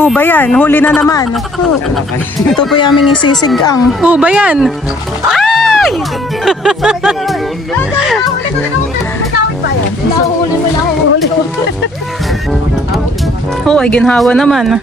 Oh, ba yan? Huli na naman. Oh. Ito po yung aming isisigang. Oh, ba yan? Ay! Nahuli mo, nahuli mo. Oh, ay ginhawa naman.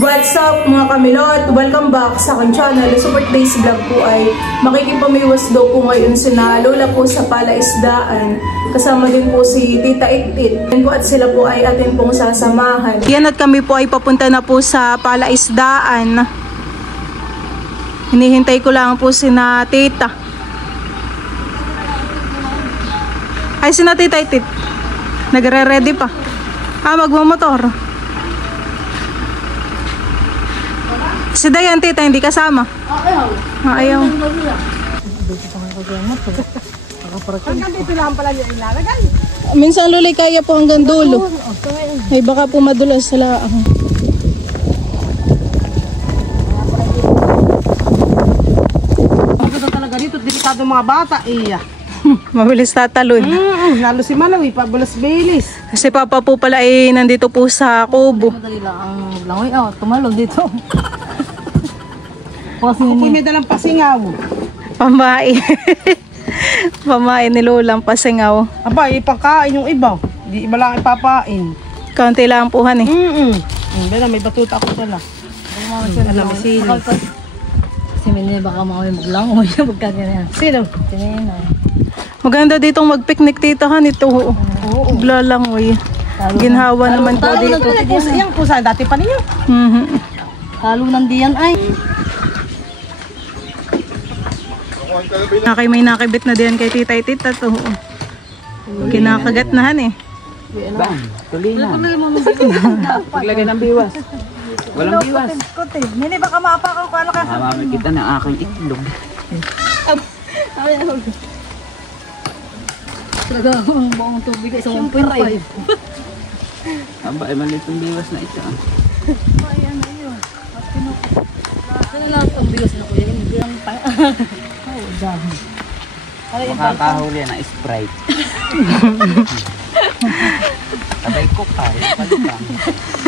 What's up mga kamilot? Welcome back sa aking channel. So for today's vlog po ay makikipamiwas daw po ngayon sina Lola po sa palaisdaan. Kasama din po si Tita Itit. At sila po ay atin pong sasamahan. Yan, at kami po ay papunta na po sa palaisdaan. Hinihintay ko lang po sina Tita. Ay, sina Tita Itit. Nagre-ready pa. Magmamotor. Si Dayan, Tita, hindi kasama. Ayaw. Hanggang dito lang pala niya ilalagay. Minsan lulay kaya po hanggang dulo. Ay baka po madulas sa laang. Ito talaga dito, delikado mga bata. Mabilis tatalon. Lalo si Malawi, pabulas-bilis. Kasi Papa po pala ay nandito po sa Kubo. Madali lang ang langoy. Tumalog dito. Kasi may dalang pasingaw. Pambae. Pambae ni Lolang pasingaw. Aba, ipakain yung iba. Di iba lang ipapain. Kaunti lang po han eh. May batuta ako pala. Alam, si Minnie baka makawin maglangoy. Magkaganyan. Sino? Si Minnie. Maganda ditong mag-picnic Tita han ito. Oo. Blalangoy. Ginhawa naman po dito. Yung pusa, dati pa ninyo. Halo ng diyan ay. May nakibit na din kay Tita Itit at kinakagat na han eh. Bang, tulinan. Paglagay ng biwas. Walang biwas. Nini baka maapakan ko ano ka. Mamamit kita ng aking itlog. Talaga ang buong tubig ay 1.5. Aba, ay maliit yung biwas na ito. Ayan na yun. Ano lang ang biwas na kuya? Hindi lang pa. Makakahuli na Sprite. Sabay ko pa.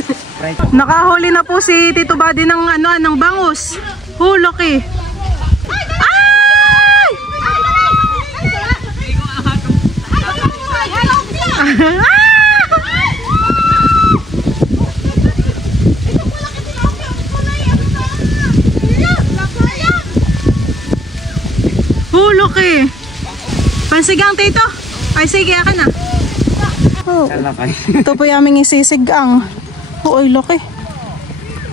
Sprite. Nakahuli na po si Tito Buddy ng ng bangus. Hulok eh. Hulok eh. Pansigang Tito. Ay sige, akin na. Ito po yung aming isisigang. Ay laki.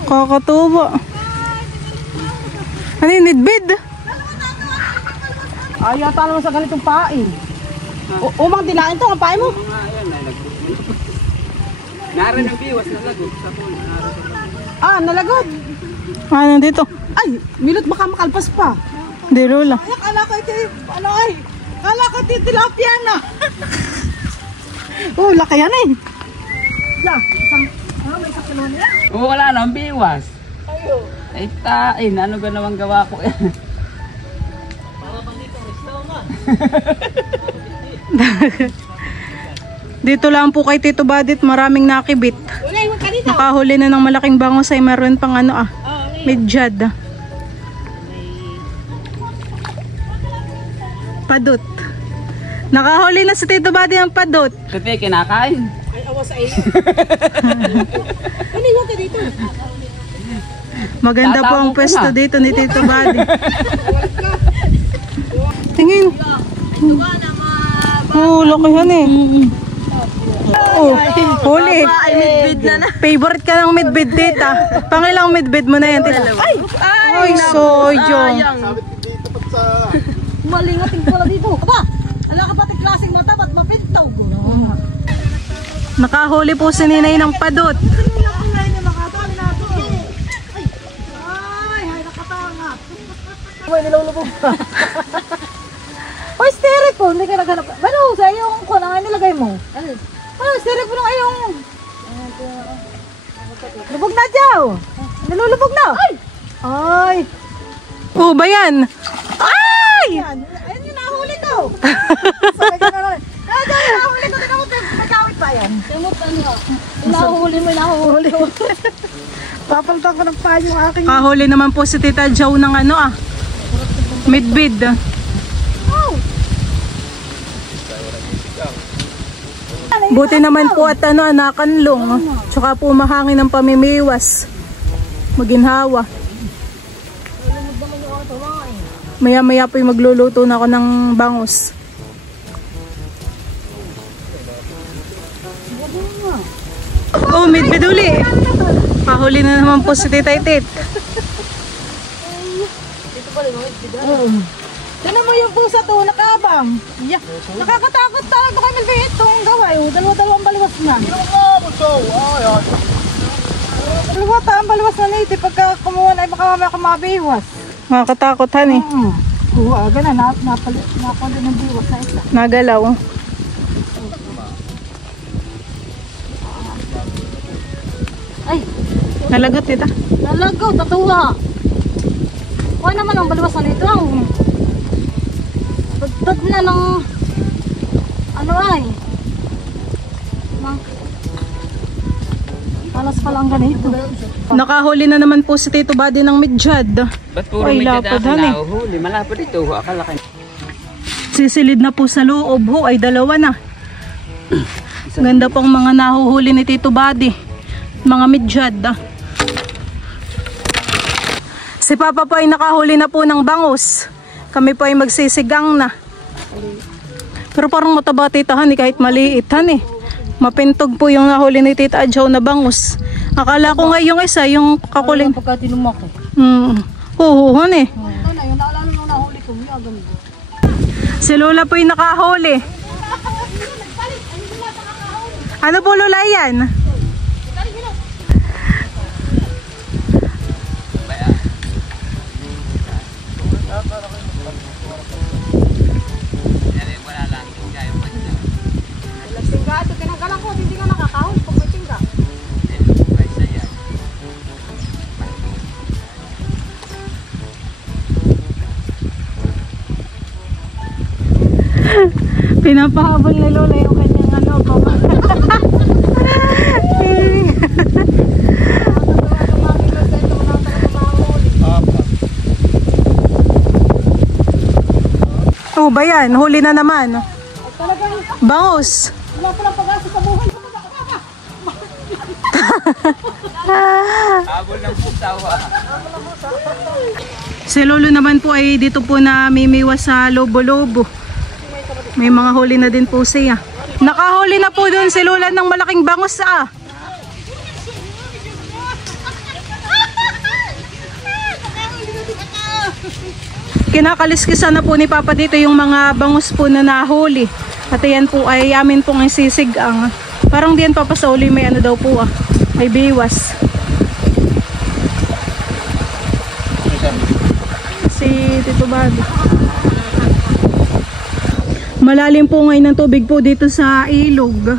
Kakatuwa. Ano yung nidbid? Yata naman sa ganitong pain. Umang dilain to, ang pain mo? Naroon ang biwas, nalagot. Nalagot. Ano dito? Ay, milot baka makalpas pa. Di Lola. Ay, akala ko ito akala ko ito tilapia na. Laki yan eh. May sakilo niya? Wala na ang biwas. Ayo. Ay tain, ano ga naman gawa ko yan? Para bang dito, restaurant. Dito lang po kay Tito Badit, maraming nakibit. Huwag ka dito. Nakahuli na ng malaking bangus ay meron pang medyad. Padot. Nakahuli na si Tito Buddy ang padot. Kasi kinakain. Ay, awa sa iyo. Huwag ka dito. Maganda po ang pwesto dito ni Tito Buddy. Tingin. Lakihan eh. Huli. Favorite ka ng midbid, Tita. Pangilang midbid mo na yan, Tita. Ay, soyo. Malingating pala dito. Aba, ala ka pati klaseng mata, ba't mapintaw ko? Nakahuli po si Ninay ng padot. Ay, nakatanga. May nilulubog pa. Oy, styrofoam, hindi ka naghanap. Ano, sa iyong kung ano nilagay mo? Ano, styrofoam ng iyong... Lubog na dyaw. Nilulubog na. Ay. Ba yan? Ay! Ayun yung nahuli to. Sabay ka na lang. yan. Inahuhuli mo, inahuhuli mo. Papalitan ko ng payo yung aking. Kahuli naman po si Tita Jo ng midbid. Buti naman po at anakanlong. Tsaka po mahangin ng pamimiwas. Maginhawa. Maya-maya po yung magluluto na ako ng bangus. Oh, midbid uli. Kahuli na naman po si Tita Itit. Tinan mo yung pusa to, nakabang. Yeah. Nakakatakot talaga kay Melvin itong gaway. Dalawa-dalawang baliwas na. Dalawa-dalawang baliwas na nito. Pagka kumuha na, baka mamaya kumabiwas. Nakakatakot han eh. Ganun, napalit ng biwas na isa. Nagalaw. Ay, Nalagot Tita. nalagaw, tatuwa. Kuha naman ang baliwas na nito. Pagtad na ng ano ay palas pa lang ganito. Nakahuli na naman po si Tito Buddy ng midyad. Ba't puro Ay, may lapad, dadahan han, eh. na huli? Malapad ito. Akala ka. Sisilid na po sa loob ho ay dalawa na. Ganda pong mga nahuhuli ni Tito Buddy. Mga midyad. Si Papa po ay nakahuli na po ng bangus. Kami po ay magsisigang na. Pero parang mataba Tita Han, kahit maliit Han eh. Mapintog po yung nahuli ni Tita Jo na bangus. Akala ko nga yung isa, yung kakuling. Pagka tinumaki. Huhuhon eh. Ito na, yung naalala mo nahuli ko. Si Lola po yung nakahuli. Ano po Lola yan? Tingga, tinanggalan ko, hindi nga nakakahol pag may tingga. Pinapahabol ni Lola yung kanyang ano po. Oh ba yan? Huli na naman. Bangus. Wala palang pag-asa sa buhay. Habol ng pusawa. Si Lolo naman po ay dito po na mimiwas sa lobo-lobo. May mga huli na din po siya. Nakahuli na po doon si Lola ng malaking bangus Kinakaliskisan na po ni Papa dito yung mga bangus po na nahuli. At ayan po ay amin pong isisigang. Parang diyan Papa sa uli may ano daw po may biwas. Si Tito Buddy. Malalim po ngayon ng tubig po dito sa ilog.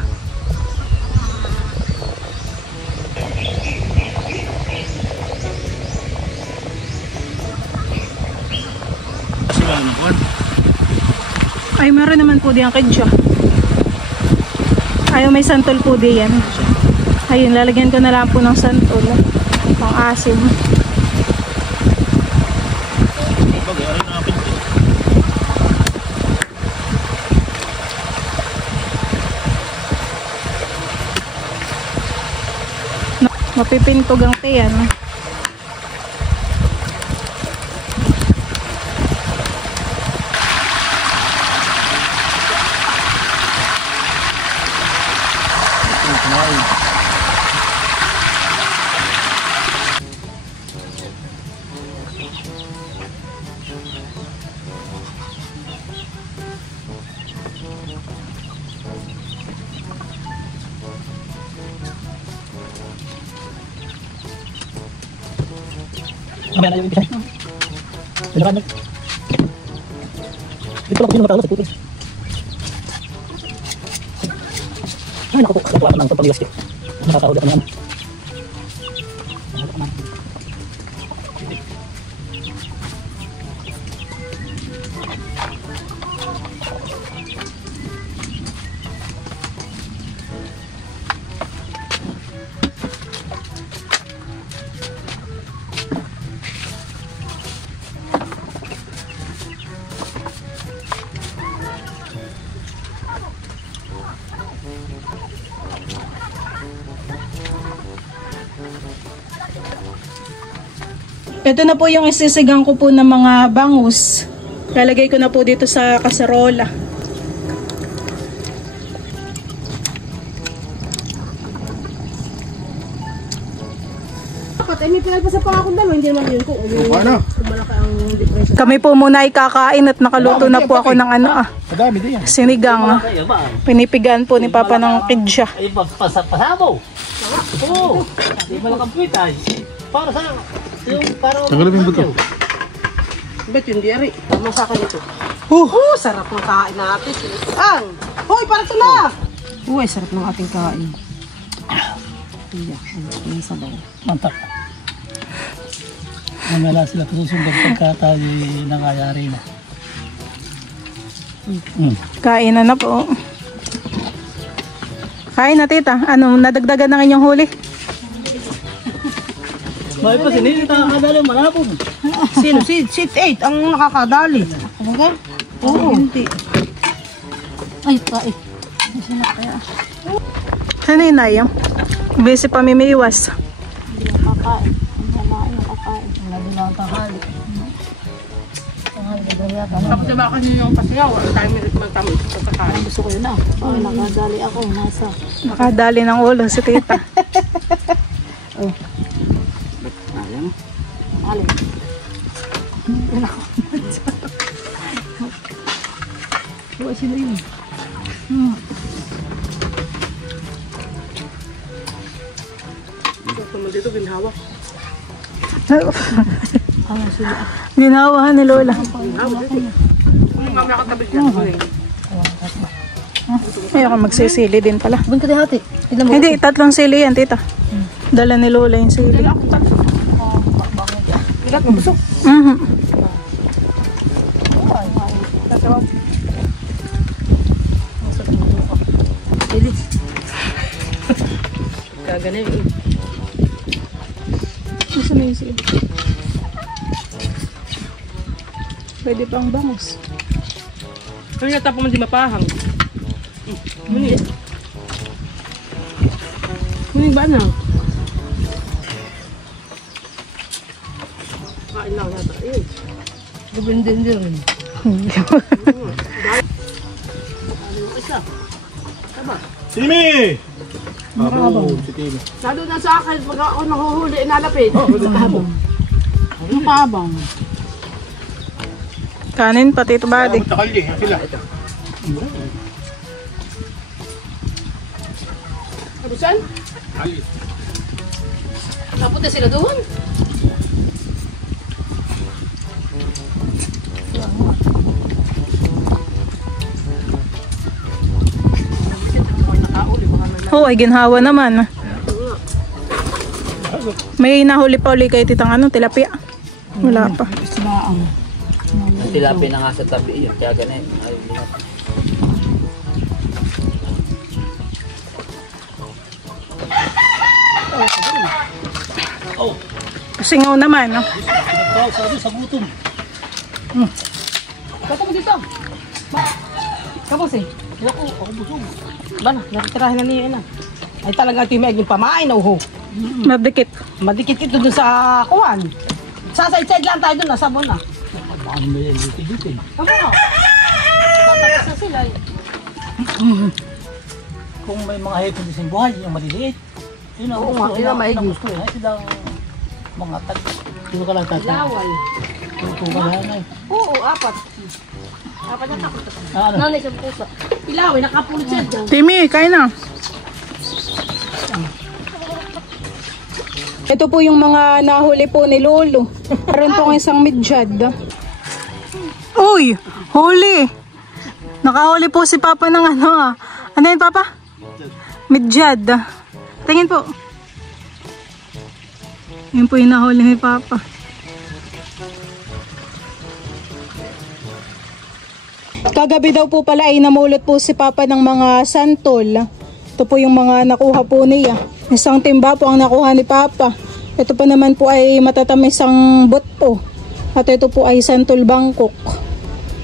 Ay, meron naman po diyan kadya. Ay, may santol po diyan. Ayun, lalagyan ko na lang po ng santol. Pang asim. Mapipintog ang tiyan. Mamaya na yung ibigay. Dalawa na. Dito lang ko yung matalo sa putin. Ay, naku po. Nakuha ko ng pagpaliwas ko. Nakakahod ako naman. Ito na po yung isisigang ko po ng mga bangus. Lalagay ko na po dito sa kaserola. May pinalpasa pa akong dalawa, hindi naman yun ko. Malaki ang depression. Kami po muna ay kakain at nakaluto na po ako ng Madami din yan. sinigang. Pinipigaan po ni Papa ng kidya. Ay, pasabaw. Oo. Hindi mo lang ang puwitay. Para sa... Yung para... Tagalog yung buto. Ba't yun, Diary? Tama sa akin ito. Sarap ng kain natin. Ang! Hoy, para ito na! Uy, sarap ng ating kain. Iya, ang sabaw. Mantap. Mamala sila susundan pagka tayo nangayari na. Kain na po. Kain na tita. Ano, nadagdagan na inyong huli? Bakit pa sinili nakakadali malapon? Sino? Seat 8 ang nakakadali. Talaga? Oo. Hindi. Ay, pait. Saan yung inay? Busy pa mimiwas. Hindi ang kakain. Ang kakain. Wala din lang ang kakali. Tapos diba kasi yung pasiyaw, ang tayo magtamit sa kakain. Gusto ko yun na. Nakadali ako. Nasa. Nakadali ng ulo si tita. Alam? Alin? Wala sila yun. Dito ginhawa. Ginawahan ni Lola. Ayoko magsisili din pala. Doon ka di hati. Hindi, 3 sili yan tita. Dala ni Lola yung sili. Ilat mo busok. Kaganin eh. Gusto na yung sili. Pwede pang bangus. Kaya yata pa man di mapahang. Muni. Muni ba na? Kain lang yata. Ayun. Gawin din din. Simi! Abo, si Timi. Lalo na sa akin, pag ako nahuhuli, inalapit. Ano kaabang? Kanin pati ito badi. Takali, sila. Kabusan? Napunta sila doon? Oo, ay ginhawa naman. May nahuli pa uli kay titang tilapia. Wala pa. Tilapia na nga sa tabi yun, kaya ganun. Singaw naman, no? Sabi sa gutom. Bato mo dito. Kapos eh. Ako busog. Bana, nakitirahin na niya na. Ay talaga ito yung may pamain na uho. Madikit. Madikit ito dun sa kuwan. Sa side-side lang tayo dun, nasabon na. Paano ba yan? Dito. Ano? Tatapos na sila eh. Kung may mga hipon din sa buhay, yung maliliit. Yun ang Oo nga, yun ang maigi. gusto eh. Ay, silang mga tag. Dito ka lang tatay. Lawal. Tuto ka lang ay. Oo, 4. 4 na takot. Ano? Nanay sa puso. Ilaway, nakapulot siya dyan. Timi, kain na. Ito po yung mga nahuli po ni Lolo. Meron po isang midyad. Uy, huli. Nakahuli po si Papa ng Ano yun, Papa? Midyad. Tingin po. Yun po yung nahuli ni Papa. Kagabi daw po pala ay namulot po si Papa ng mga santol. Ito po yung mga nakuha po niya. Isang timba po ang nakuha ni Papa. Ito pa naman po ay matatamis ang butto. At ito po ay santol bangkok.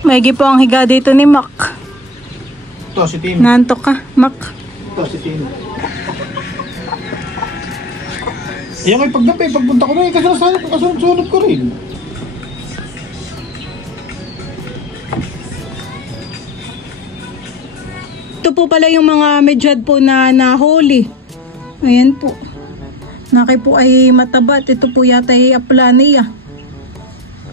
Maigi po ang higa dito ni Mac. Ito si Timi. Nantok ka, Mac. Ito si Timi. Yung ay paggabi, pagpunta ko na kasunod ko rin. Ito po pala yung mga medyad po na nahuli. Ayan po. Naki po ay mataba. Ito po yata ay aplania.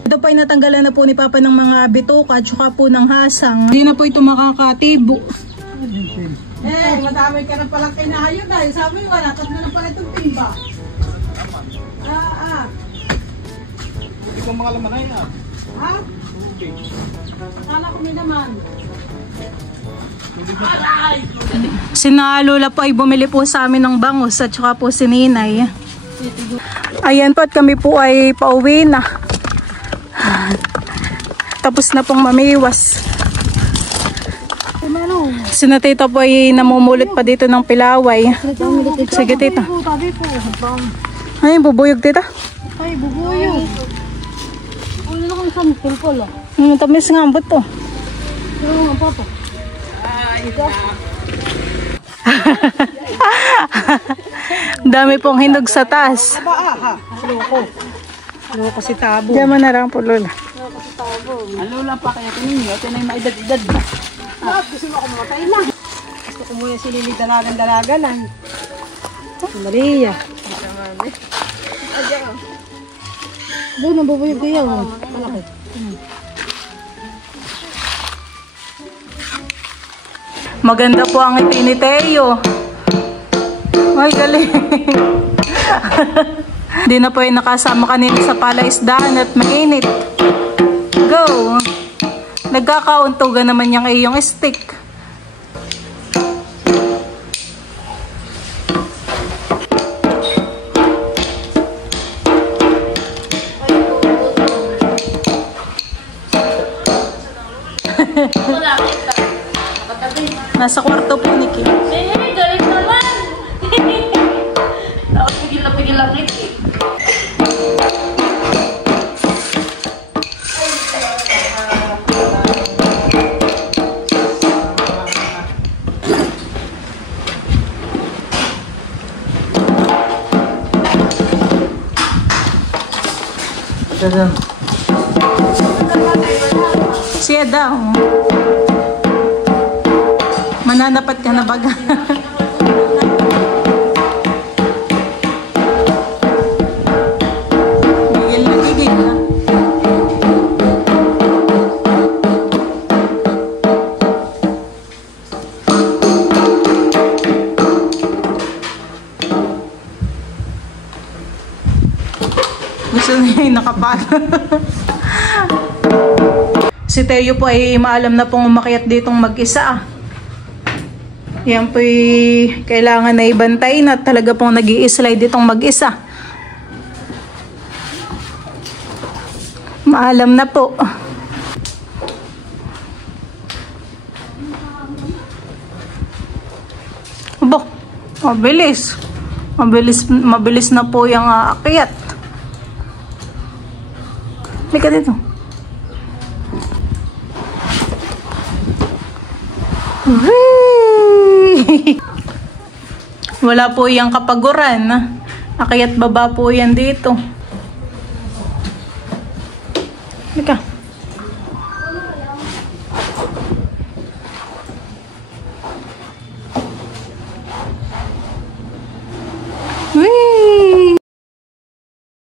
Ito po ay natanggalan na po ni Papa ng mga bituka at saka po ng hasang. Hindi na po ito makakatibo. Madami ka na palang kinahayo dahil sabi mo, natas na pala itong timba. Hindi ko mga laman ay na. Ha? Akala ko may naman. Sina Lola po ay bumili po sa amin ng bangus at saka po si Ninay. Ayan po at kami po ay pauwi na. Tapos na pong mamiwas. Sina tita po ay namumulit pa dito ng pilaway. Sige tita. Ay, bubuyog tita. Ay, bubuyog. Ano na kang sampil pala? Tamis nga ambot po. Ano nga papa? Dami pong hinog sa taas. Loko si Tabo. Diyan mo na lang po Lola. Ang lola pa kaya ito ninyo. Ito na yung maedad-edad na. Gusto mo ako mamatay na. Gusto ko muna silili dalagan-dalagan lang. Maria. Doon, nabubuyog kayo. Malaki. Maganda po ang ngiti ni Teo. Ay, galing. Hindi na po yung nakasama kanina sa palaisdaan at mainit. Go! Nagkakauntugan naman yung iyong stick. Nasa kwarto po ni Kim. Galit naman! Pigil lang ito. Siya daw. Mananapat ka na baga. Gigil na gigil na. Gusto niya yung nakapala. Si Teo po ay maalam na pong umakyat ditong mag-isa. Yan po ay kailangan na ibantay na talaga pong nag-i-slide ditong mag-isa. Maalam na po. Abo, mabilis. Mabilis na po yung aakyat. Lika dito. Wala po yung kapaguran. Akyat baba po yan dito. Lika.